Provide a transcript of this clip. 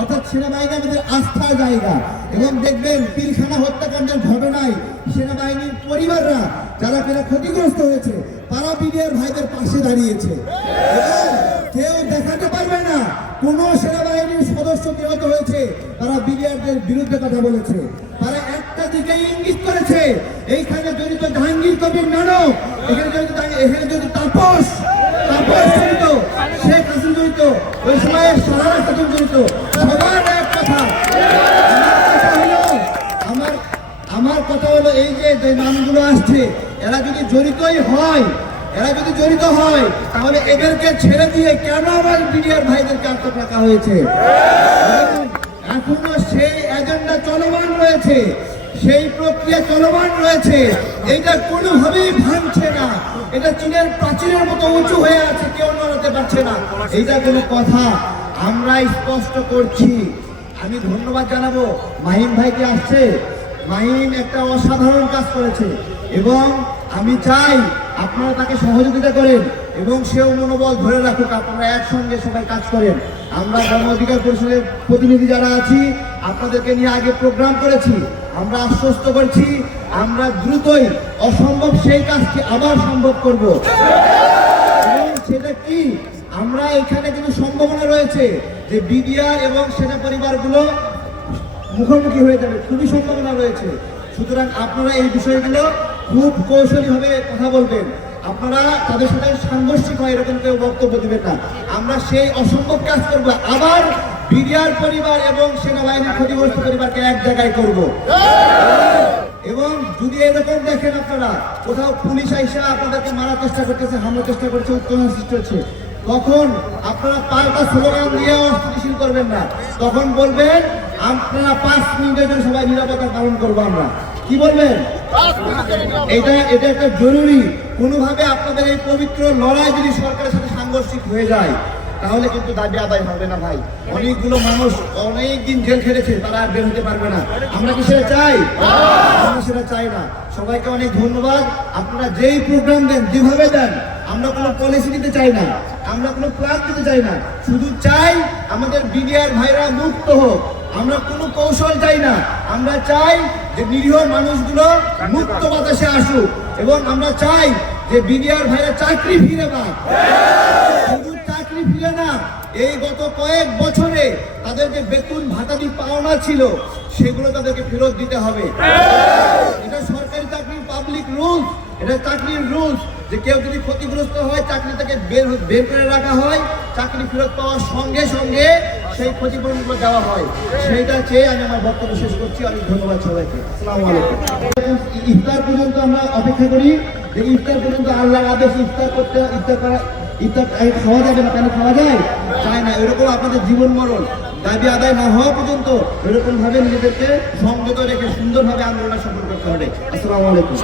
অর্থাৎ সেনাবাহিনী আমাদের আস্থার জায়গা। এবং দেখবেন পিলখানা হত্যাকাণ্ডের ঘটনায় সেনাবাহিনীর পরিবাররা যারা কিনা ক্ষতিগ্রস্ত হয়েছে তারা বিডিআর ভাইদের পাশে দাঁড়িয়েছে। এবং কেউ দেখাতে পারবে না কোন সেনাবাহিনীর সদস্য নিহত হয়েছে তারা বিডিআরদের বিরুদ্ধে কথা বলেছে। তারা একটা দিকে ইঙ্গিত করেছে এইখানে জড়িত জাহাঙ্গীর কবির নানক, এখানে জড়িত তাপস জড়িত, শেখ হাসিনা জড়িত, ওই সময় সাহারা খাতুন জড়িত। সবার এক কথা, আমার কথা হলো এই যে নামগুলো আসছে এরা যদি জড়িত হয় তাহলে এদেরকে ছেড়ে দিয়ে কেন আমার বিডিআর ভাইদেরকে আটক রাখা হয়েছে? এখনো সেই এজেন্ডা চলমান রয়েছে, সেই প্রক্রিয়া চলমান রয়েছে। এটা কোনোভাবেই ভাঙছে না, এটা চীনের প্রাচীরের মতো উঁচু হয়ে আছে, কেউ নড়াতে পারছে না। এইটা কোনো কথা? আমরা স্পষ্ট করছি। আমি ধন্যবাদ জানাবো মাহিম ভাইকে, আসছে মাহিম একটা অসাধারণ কাজ করেছে এবং আমি চাই আপনারা তাকে সহযোগিতা করেন এবং সেও মনোবল ধরে রাখুক, আপনারা একসঙ্গে সবাই কাজ করেন। আমরা গণ অধিকার পরিষদের প্রতিনিধি যারা আছি আপনাদেরকে নিয়ে আগে প্রোগ্রাম করেছি, আমরা আশ্বস্ত করছি আমরা দ্রুতই অসম্ভব সেই কাজকে আবার সম্ভব করব। এবং সেটা কি, আমরা এখানে কিন্তু সম্ভাবনা রয়েছে যে বিডিআর এবং সেনা পরিবারগুলো মুখোমুখি হয়ে যাবে, খুবই সম্ভাবনা রয়েছে। সুতরাং আপনারা এই বিষয়গুলো খুব কৌশলীভাবে কথা বলবেন, আপনারা তাদের সাথে সাংঘর্ষিক হয় এরকম কেউ বক্তব্য দেবেন না। আমরা সেই অসম্ভব কাজ করবো, আবার বিডিআর পরিবার এবং সেনাবাহিনীর ক্ষতিগ্রস্ত পরিবারকে এক জায়গায় করব। এবং যদি এরকম দেখেন আপনারা কোথাও পুলিশ আইসা আপনাদেরকে মারার চেষ্টা করতেছে, হামলার চেষ্টা করছে, উত্তেজনা সৃষ্টি হচ্ছে, তখন আপনারা পাল্টা স্লোগান দিয়ে অস্থিতিশীল করবেন না, তখন বলবেন আপনারা 5 মিনিটের জন্য সবাই নিরাপত্তা পালন করবো। আমরা কি বলবেন? এটা একটা জরুরি। কোনোভাবে আপনাদের এই পবিত্র লড়াই যদি সরকারের সাথে সাংঘর্ষিক হয়ে যায় তাহলে কিন্তু দাবি আদায় হবে না ভাই। অনেকগুলো মানুষ অনেকদিন জেল খেটেছে, তারা আর বের হতে পারবে না। আমরা কি সেটা চাই? আমরা সেটা চাই না। সবাইকে অনেক ধন্যবাদ। আপনারা যেই প্রোগ্রাম দেন, যেভাবে দেন, আমরা কোনো পলিসি দিতে চাই না, আমরা কোনো প্ল্যান দিতে চাই না, শুধু চাই আমাদের বিডিআর ভাইরা মুক্ত হোক। আমরা কোনো কৌশল চাই না, আমরা চাই যে নিরীহ মানুষগুলো মুক্ত বাতাসে আসুক এবং আমরা চাই যে বিডিআর ভাইরা চাকরি ফিরে পাক। শুধু চাকরি ফিরে না, এই গত কয়েক বছরে তাদের যে বেতন ভাতাদি পাওনা ছিল সেগুলো তাদেরকে ফেরত দিতে হবে। এটা সরকারি চাকরির পাবলিক রুলস, এটা চাকরির রুলস যে কেউ যদি ক্ষতিগ্রস্ত হয় চাকরি থেকে বের করে রাখা হয়, চাকরি ফেরত পাওয়ার সঙ্গে সঙ্গে সেই ক্ষতিপূরণগুলো দেওয়া হয়। সেইটা চেয়ে আমি আমার বক্তব্য শেষ করছি। অনেক ধন্যবাদ সবাইকে। আসসালামু আলাইকুম। ইফতার পর্যন্ত আমরা অপেক্ষা করি যে ইফতার পর্যন্ত আল্লাহর আদেশ, ইফতার খাওয়া যাবে না, কেন খাওয়া যায়? চায় না। এরকম আপনাদের জীবন মরণ দাবি আদায় না হওয়া পর্যন্ত এরকম ভাবে নিজেদেরকে সংযত রেখে সুন্দরভাবে আন্দোলন সফল করতে হবে। আসসালামু আলাইকুম।